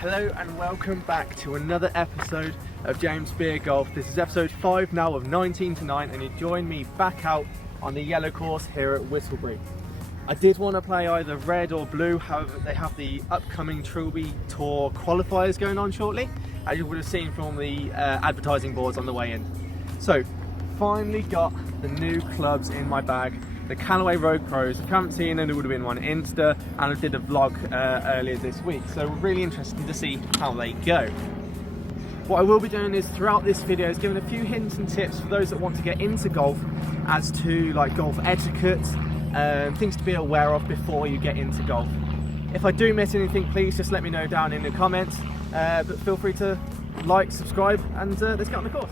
Hello and welcome back to another episode of James Beare Golf. This is episode 5 now of 19 to 9 and you join me back out on the yellow course here at Whittlebury. I did want to play either red or blue, however they have the upcoming Trilby Tour qualifiers going on shortly, as you would have seen from the advertising boards on the way in. So finally got the new clubs in my bag. The Callaway Rogue Pros. If you haven't seen it, it would have been on Insta, and I did a vlog earlier this week, so we're really interested to see how they go. What I will be doing is throughout this video is giving a few hints and tips for those that want to get into golf as to like golf etiquette, things to be aware of before you get into golf. If I do miss anything, please just let me know down in the comments, but feel free to like, subscribe, and let's get on the course.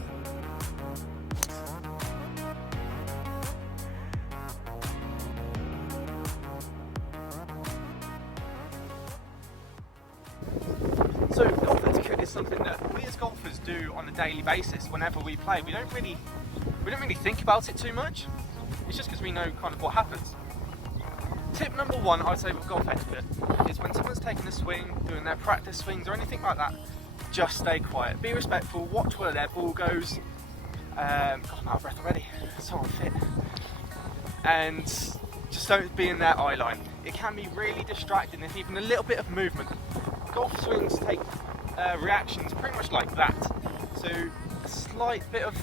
So golf etiquette is something that we as golfers do on a daily basis whenever we play. We don't really think about it too much. It's just because we know kind of what happens. Tip number 1 I would say with golf etiquette is when someone's taking a swing, doing their practice swings or anything like that, just stay quiet. Be respectful, watch where their ball goes. God, I'm out of breath already, so unfit. And just don't be in their eye line. It can be really distracting if even a little bit of movement. Golf swings take reactions pretty much like that, so a slight bit of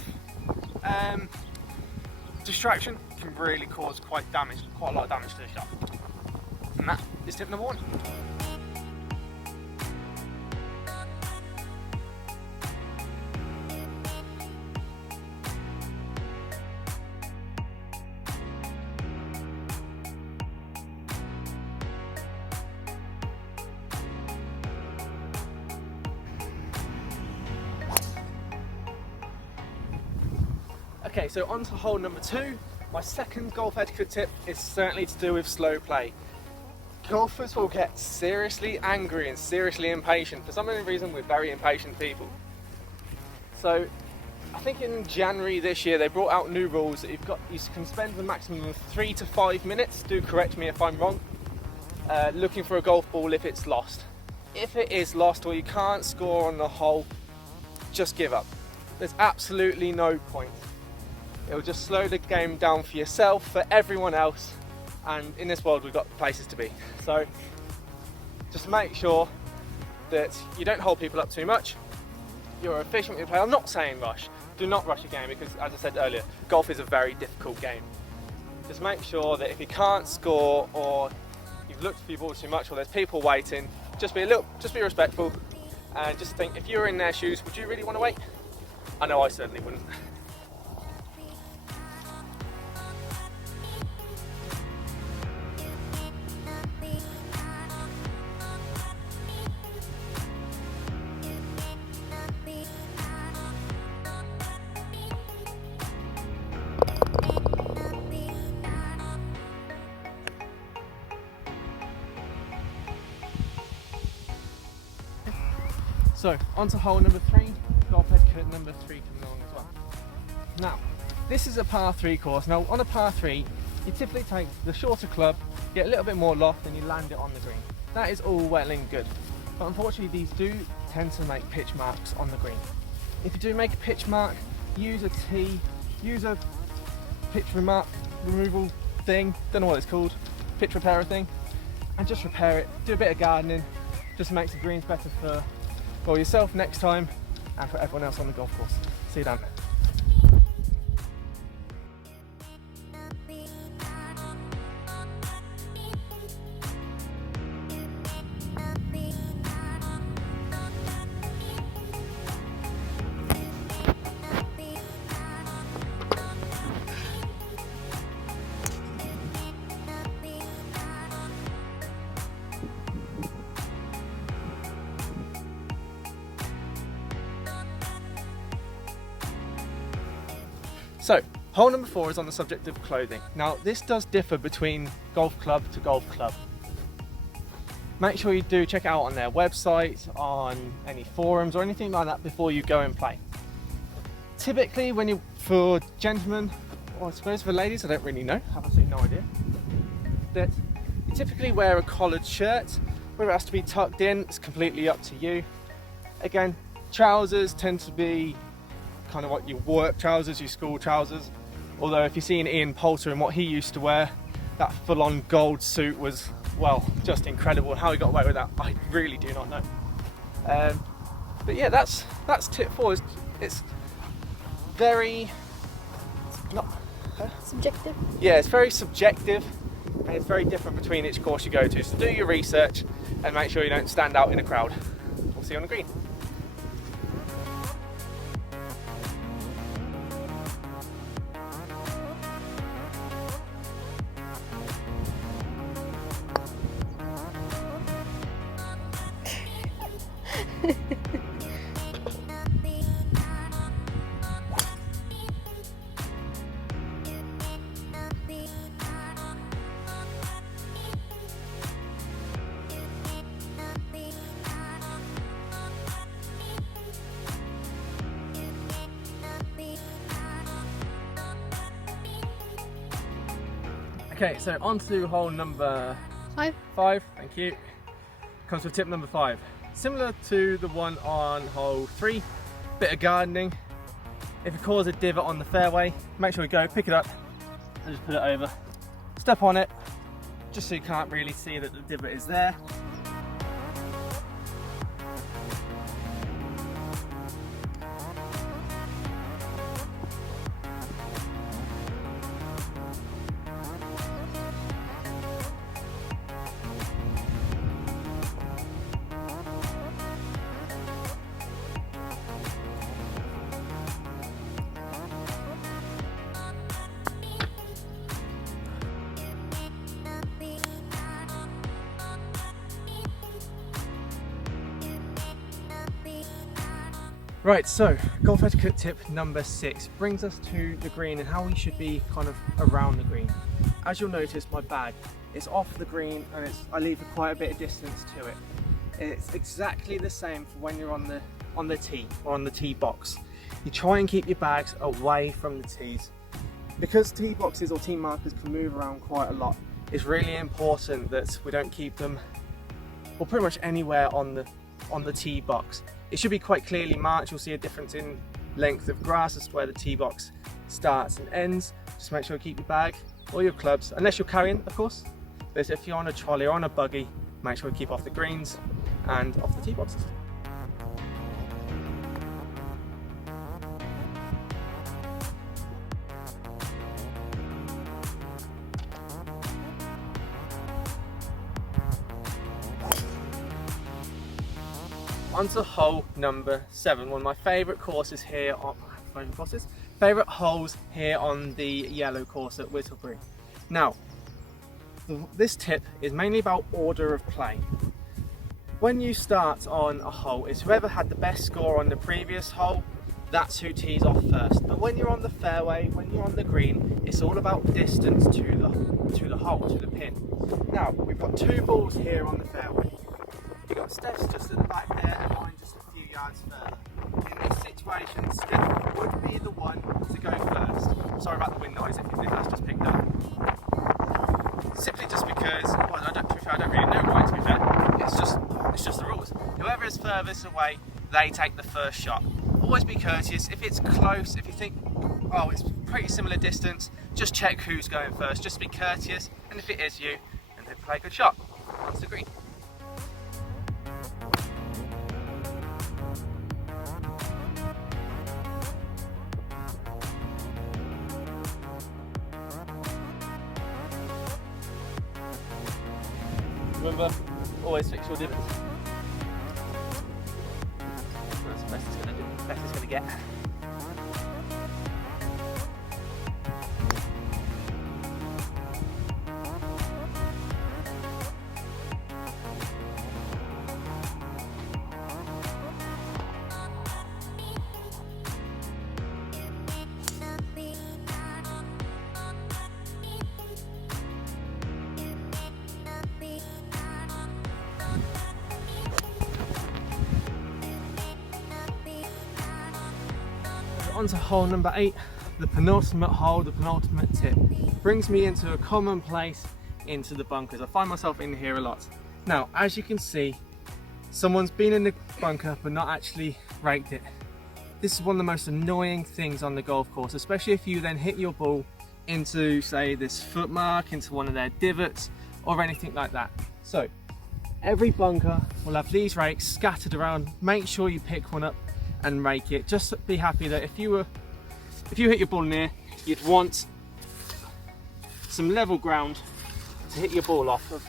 distraction can really cause quite a lot of damage to the shot. And that is tip number 1. Okay, so on to hole number 2. My second golf etiquette tip is certainly to do with slow play. Golfers will get seriously angry and seriously impatient. For some reason, we're very impatient people. So, I think in January this year, they brought out new rules that you can spend the maximum of 3 to 5 minutes, do correct me if I'm wrong, looking for a golf ball if it's lost. If it is lost or you can't score on the hole, just give up. There's absolutely no point. It'll just slow the game down for yourself, for everyone else, and in this world we've got places to be. So just make sure that you don't hold people up too much. You're efficient with your play. I'm not saying rush. Do not rush a game because, as I said earlier, golf is a very difficult game. Just make sure that if you can't score or you've looked for your ball too much or there's people waiting, just be respectful and just think, if you were in their shoes, would you really want to wait? I know I certainly wouldn't. So, on to hole number 3, golf etiquette number 3 coming along as well. Now, this is a par 3 course. Now, on a par 3, you typically take the shorter club, get a little bit more loft, and you land it on the green. That is all well and good. But unfortunately, these do tend to make pitch marks on the green. If you do make a pitch mark, use a tee, use a pitch removal thing, don't know what it's called, pitch repairer thing, and just repair it. Do a bit of gardening, just makes the greens better for yourself next time and for everyone else on the golf course. See you then. So, hole number 4 is on the subject of clothing. Now, this does differ between golf club to golf club. Make sure you do check it out on their website, on any forums or anything like that before you go and play. Typically, for gentlemen, or I suppose for ladies, I don't really know, I have absolutely no idea, that you typically wear a collared shirt Whether it has to be tucked in, it's completely up to you. Again, trousers tend to be kind of what your work trousers, your school trousers. Although if you've seen Ian Poulter and what he used to wear, that full-on gold suit was, well, just incredible. How he got away with that, I really do not know. But yeah, that's tip 4. It's very subjective. Yeah, it's very subjective, and it's very different between each course you go to. So do your research and make sure you don't stand out in a crowd. We'll see you on the green. Okay, so on to hole number 5. Thank you. Comes with tip number 5. Similar to the one on hole 3, bit of gardening. If you cause a divot on the fairway, make sure you go, pick it up, and just put it over. Step on it, just so you can't really see that the divot is there. Right, so golf etiquette tip number 6 brings us to the green and how we should be kind of around the green. As you'll notice, my bag is off the green and I leave quite a bit of distance to it. It's exactly the same for when you're on the tee or on the tee box. You try and keep your bags away from the tees. Because tee boxes or tee markers can move around quite a lot, it's really important that we don't keep them, well, pretty much anywhere on the tee box. It should be quite clearly marked. You'll see a difference in length of grass as to where the tee box starts and ends. Just make sure you keep your bag or your clubs, unless you're carrying, of course. But if you're on a trolley or on a buggy, make sure you keep off the greens and off the tee boxes. On to hole number 7, one of my favourite courses here on favourite holes here on the yellow course at Whittlebury. Now, this tip is mainly about order of play. When you start on a hole, it's whoever had the best score on the previous hole, that's who tees off first. But when you're on the fairway, when you're on the green, it's all about distance to the hole, to the pin. Now, we've got 2 balls here on the fairway. You've got Steph's just at the back there and mine just a few yards further. In this situation, Steph would be the one to go first. Sorry about the wind noise if that's just picked up. Simply just because, well, I don't really know why, to be fair. It's just the rules. Whoever is furthest away, they take the first shot. Always be courteous. If it's close, if you think, oh, it's pretty similar distance, just check who's going first. Just be courteous, and if it is you, then play a good shot. Onto the green. Remember, always fix your divots. That's the best it's going to get. On to hole number 8, the penultimate hole, the penultimate tip. Brings me into a common place, into the bunkers. I find myself in here a lot. Now, as you can see, someone's been in the bunker but not actually raked it. This is one of the most annoying things on the golf course, especially if you then hit your ball into, say, this foot mark, into one of their divots or anything like that. So every bunker will have these rakes scattered around. Make sure you pick one up and rake it. Just be happy that if you hit your ball near, you'd want some level ground to hit your ball off of.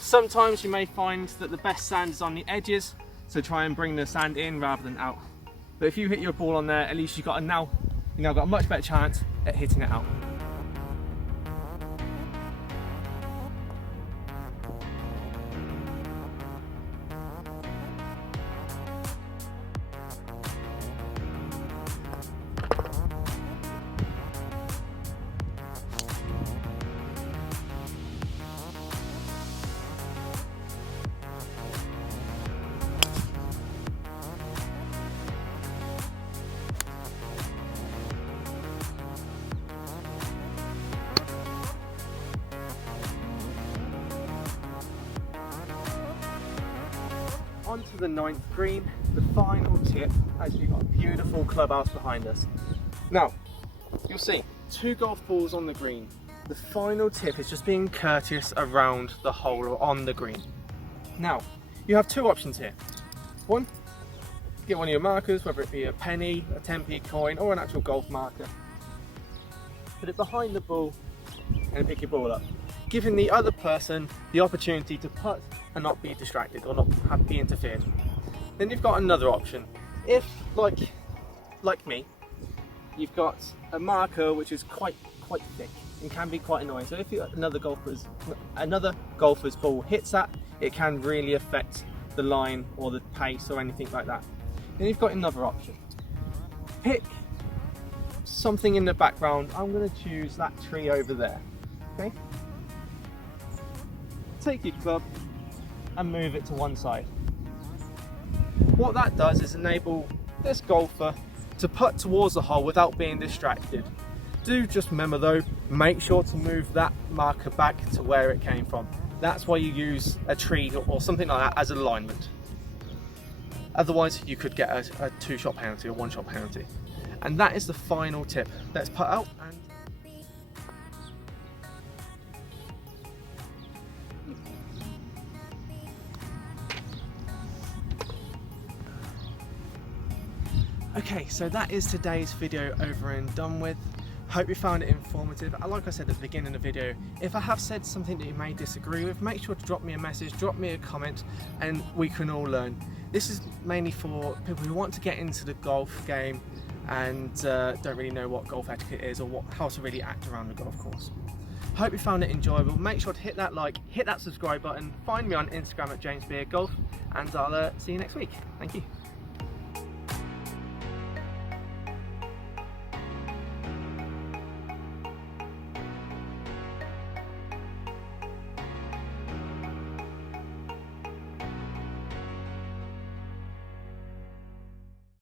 Sometimes you may find that the best sand is on the edges, so try and bring the sand in rather than out. But if you hit your ball on there, at least you've now got a much better chance at hitting it out. Onto the 9th green, the final tip, as you've got a beautiful clubhouse behind us. Now, you'll see 2 golf balls on the green. The final tip is just being courteous around the hole or on the green. Now, you have 2 options here. One, get one of your markers, whether it be a penny, a 10p coin, or an actual golf marker. Put it behind the ball and pick your ball up, giving the other person the opportunity to putt and not be distracted or not be interfered. Then you've got another option. If, like me, you've got a marker which is quite thick and can be quite annoying. So if another golfer's ball hits that, it can really affect the line or the pace or anything like that. Then you've got another option. Pick something in the background. I'm going to choose that tree over there. Okay? Take your club and move it to one side. What that does is enable this golfer to putt towards the hole without being distracted. Do just remember though, make sure to move that marker back to where it came from. That's why you use a tree or something like that as alignment. Otherwise you could get a 2-shot penalty or 1-shot penalty. And that is the final tip. Let's putt out and okay, so that is today's video over and done with. Hope you found it informative. Like I said at the beginning of the video, if I have said something that you may disagree with, make sure to drop me a message, drop me a comment, and we can all learn. This is mainly for people who want to get into the golf game and don't really know what golf etiquette is or how to really act around the golf course. Hope you found it enjoyable. Make sure to hit that like, hit that subscribe button, find me on Instagram at Beare Golf, and I'll see you next week. Thank you.